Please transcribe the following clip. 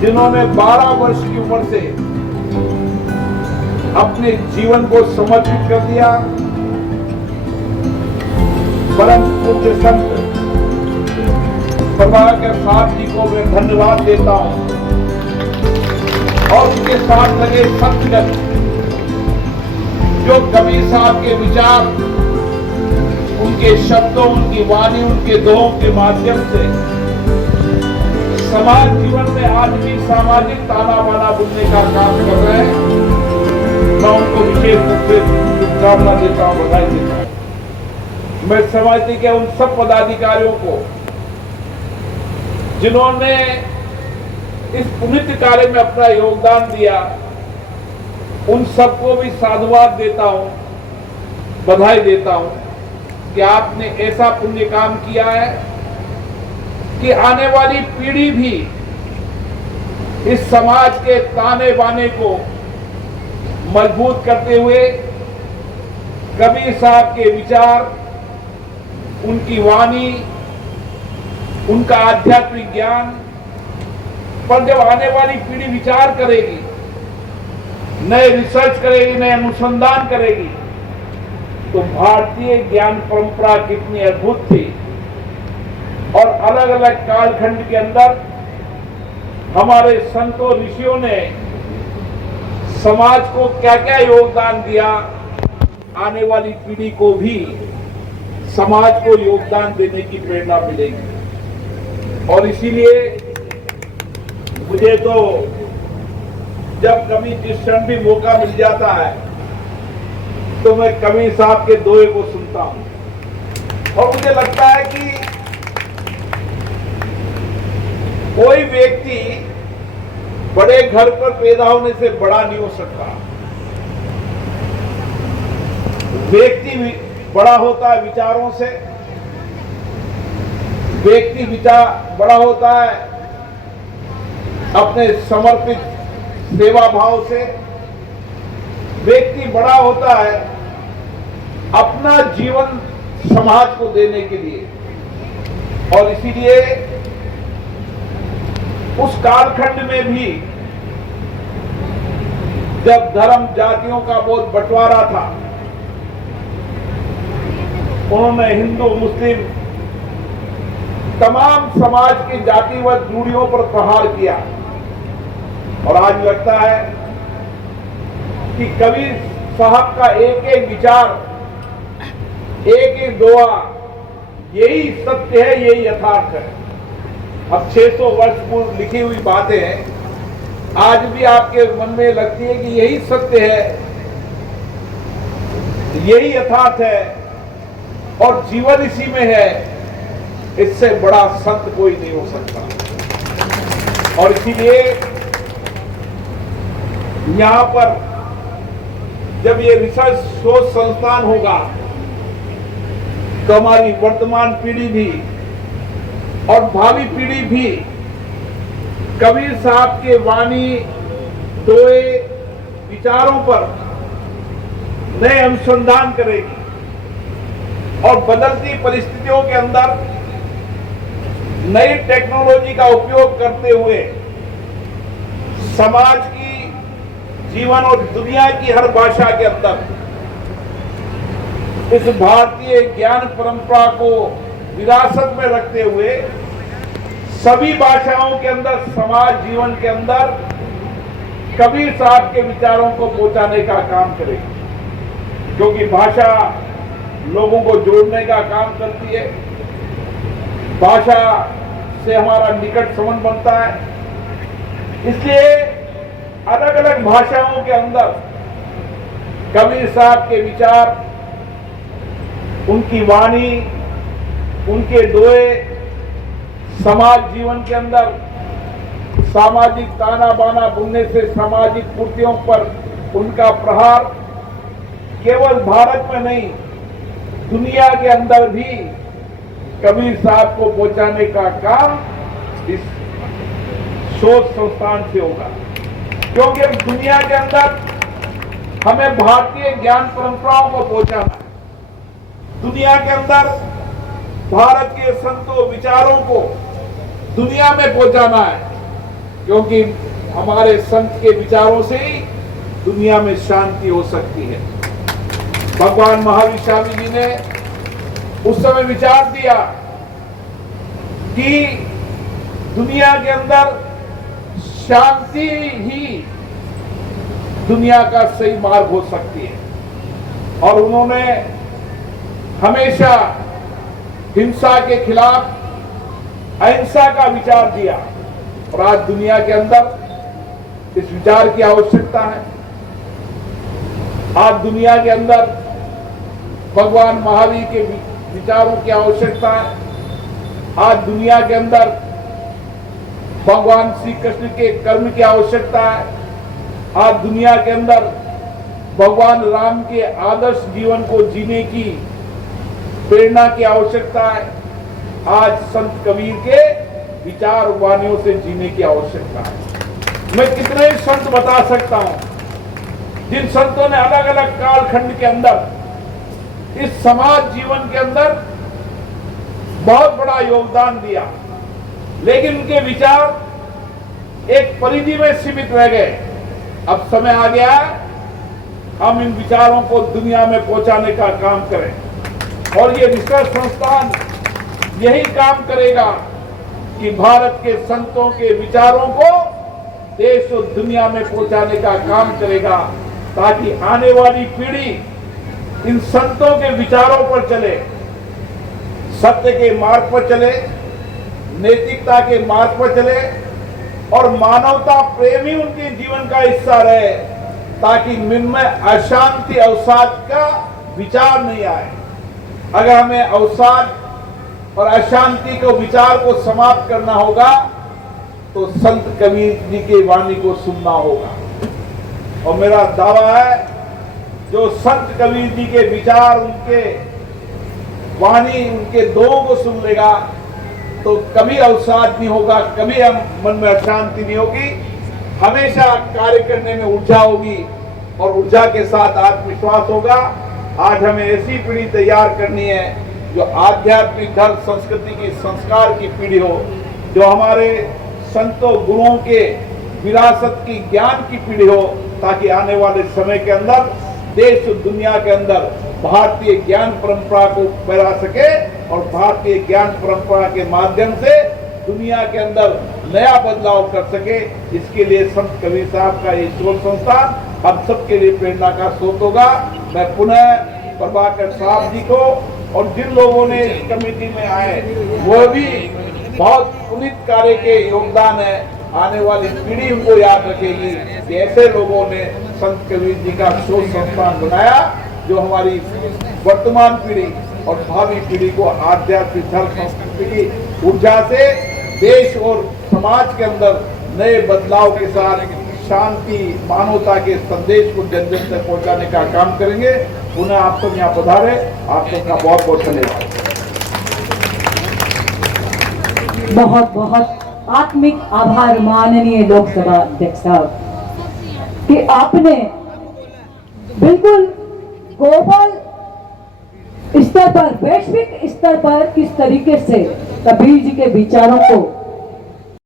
जिन्होंने 12 वर्ष की उम्र से अपने जीवन को समर्पित कर दिया। परम पूज्य संत प्रभाकर साहब जी को मैं धन्यवाद देता हूं और उनके साथ लगे संतगण जो कबीर साहब के विचार, उनके शब्दों, उनकी वाणी, उनके दोहों के माध्यम से समाज जीवन में आज भी सामाजिक ताना बाना बुनने का काम कर रहे हैं। मैं उनको विशेष रूप से शुभकामना देता हूं, बधाई देता हूं। मैं समाज के उन सब पदाधिकारियों को जिन्होंने इस पुण्य कार्य में अपना योगदान दिया, उन सबको भी साधुवाद देता हूं, बधाई देता हूं कि आपने ऐसा पुण्य काम किया है कि आने वाली पीढ़ी भी इस समाज के ताने बाने को मजबूत करते हुए कबीर साहब के विचार, उनकी वाणी, उनका आध्यात्मिक ज्ञान पर जब आने वाली पीढ़ी विचार करेगी, नए रिसर्च करेगी, नए अनुसंधान करेगी, तो भारतीय ज्ञान परंपरा कितनी अद्भुत थी और अलग अलग कालखंड के अंदर हमारे संतों ऋषियों ने समाज को क्या क्या योगदान दिया, आने वाली पीढ़ी को भी समाज को योगदान देने की प्रेरणा मिलेगी। और इसीलिए मुझे तो जब कभी जिस क्षण भी मौका मिल जाता है तो मैं कबीर साहब के दोहे को सुनता हूं और मुझे लगता है कि कोई व्यक्ति बड़े घर पर पैदा होने से बड़ा नहीं हो सकता। व्यक्ति बड़ा होता है विचारों से, व्यक्ति विचार बड़ा होता है अपने समर्पित सेवा भाव से, व्यक्ति बड़ा होता है अपना जीवन समाज को देने के लिए। और इसीलिए उस कालखंड में भी जब धर्म जातियों का बहुत बंटवारा था, उन्होंने हिंदू मुस्लिम तमाम समाज की जातिवाद रूढ़ियों पर प्रहार किया। और आज लगता है कि कबीर साहब का एक एक विचार, एक एक दोहा यही सत्य है, यही यथार्थ है। अब 600 वर्ष पूर्व लिखी हुई बातें आज भी आपके मन में लगती है कि यही सत्य है, यही यथार्थ है और जीवन इसी में है, इससे बड़ा संत कोई नहीं हो सकता। और इसीलिए यहां पर जब ये रिसर्च शोध संस्थान होगा तो हमारी वर्तमान पीढ़ी भी और भावी पीढ़ी भी कबीर साहब के वाणी, दोहे, विचारों पर नए अनुसंधान करेगी और बदलती परिस्थितियों के अंदर नई टेक्नोलॉजी का उपयोग करते हुए समाज की, जीवन और दुनिया की हर भाषा के अंदर इस भारतीय ज्ञान परंपरा को विरासत में रखते हुए सभी भाषाओं के अंदर, समाज जीवन के अंदर कबीर साहब के विचारों को पहुंचाने का काम करेगी। क्योंकि भाषा लोगों को जोड़ने का काम करती है, भाषा से हमारा निकट संबंध बनता है। इसलिए अलग अलग भाषाओं के अंदर कबीर साहब के विचार, उनकी वाणी, उनके दोहे समाज जीवन के अंदर सामाजिक ताना बाना बुनने से सामाजिक कुर्तियों पर उनका प्रहार केवल भारत में नहीं, दुनिया के अंदर भी कबीर साहब को पहुंचाने का काम इस शोध संस्थान से होगा। क्योंकि दुनिया के अंदर हमें भारतीय ज्ञान परंपराओं को पहुंचाना है, दुनिया के अंदर भारत के संतों विचारों को दुनिया में पहुंचाना है। क्योंकि हमारे संत के विचारों से ही दुनिया में शांति हो सकती है। भगवान महावीर स्वामी जी ने उस समय विचार दिया कि दुनिया के अंदर शांति ही दुनिया का सही मार्ग हो सकती है, और उन्होंने हमेशा हिंसा के खिलाफ अहिंसा का विचार दिया। और आज दुनिया के अंदर इस विचार की आवश्यकता है। आज दुनिया के अंदर भगवान महावीर के विचारों की आवश्यकता है। आज दुनिया के अंदर भगवान श्री कृष्ण के कर्म की आवश्यकता है। आज दुनिया के अंदर भगवान राम के आदर्श जीवन को जीने की प्रेरणा की आवश्यकता है। आज संत कबीर के विचार वाणियों से जीने की आवश्यकता है। मैं कितने संत बता सकता हूं जिन संतों ने अलग अलग कालखंड के अंदर इस समाज जीवन के अंदर बहुत बड़ा योगदान दिया, लेकिन उनके विचार एक परिधि में सीमित रह गए। अब समय आ गया है हम इन विचारों को दुनिया में पहुंचाने का काम करें, और ये रिसर्च संस्थान यही काम करेगा कि भारत के संतों के विचारों को देश और दुनिया में पहुंचाने का काम करेगा, ताकि आने वाली पीढ़ी इन संतों के विचारों पर चले, सत्य के मार्ग पर चले, नैतिकता के मार्ग पर चले, और मानवता प्रेम ही उनके जीवन का हिस्सा रहे, ताकि मन में अशांति अवसाद का विचार नहीं आए। अगर हमें अवसाद और अशांति को विचार को समाप्त करना होगा तो संत कबीर जी की वाणी को सुनना होगा। और मेरा दावा है जो संत कबीर जी के विचार, उनके वाणी, उनके दोहों को सुन लेगा तो कभी अवसाद नहीं होगा, कभी हम मन में अशांति नहीं होगी, हमेशा कार्य करने में ऊर्जा होगी और ऊर्जा के साथ आत्मविश्वास होगा। आज हमें ऐसी पीढ़ी तैयार करनी है जो आध्यात्मिक धर्म संस्कृति की संस्कार की पीढ़ी हो, जो हमारे संतों गुरुओं के विरासत की ज्ञान की पीढ़ी हो, ताकि आने वाले समय के अंदर देश और दुनिया के अंदर भारतीय ज्ञान परंपरा को फैला सके और भारतीय ज्ञान परंपरा के माध्यम से दुनिया के अंदर नया बदलाव कर सके। इसके लिए संत कबीर साहब का ये शोध संस्थान हम सबके लिए प्रेरणा का स्रोत होगा। मैं पुनः प्रभाकर साहब जी को और जिन लोगों ने इस कमेटी में आए वो भी बहुत पुनीत कार्य के योगदान है, आने वाली पीढ़ी उनको याद रखेगी कि ऐसे लोगों ने संत कबीर जी का शोध संस्थान बनाया जो हमारी वर्तमान पीढ़ी और भावी पीढ़ी को आध्यात्मिक धर्म संस्कृति की ऊर्जा से देश और समाज के अंदर नए बदलाव के साथ शांति, मानवता के संदेश को जन जन तक पहुंचाने का काम करेंगे। पुनः आप सब यहाँ पधारे, आप सबका बहुत बहुत धन्यवाद। बहुत बहुत आत्मिक आभार माननीय लोकसभा अध्यक्ष साहब कि आपने बिल्कुल ग्लोबल स्तर पर, वैश्विक स्तर पर किस तरीके से कबीर जी के विचारों को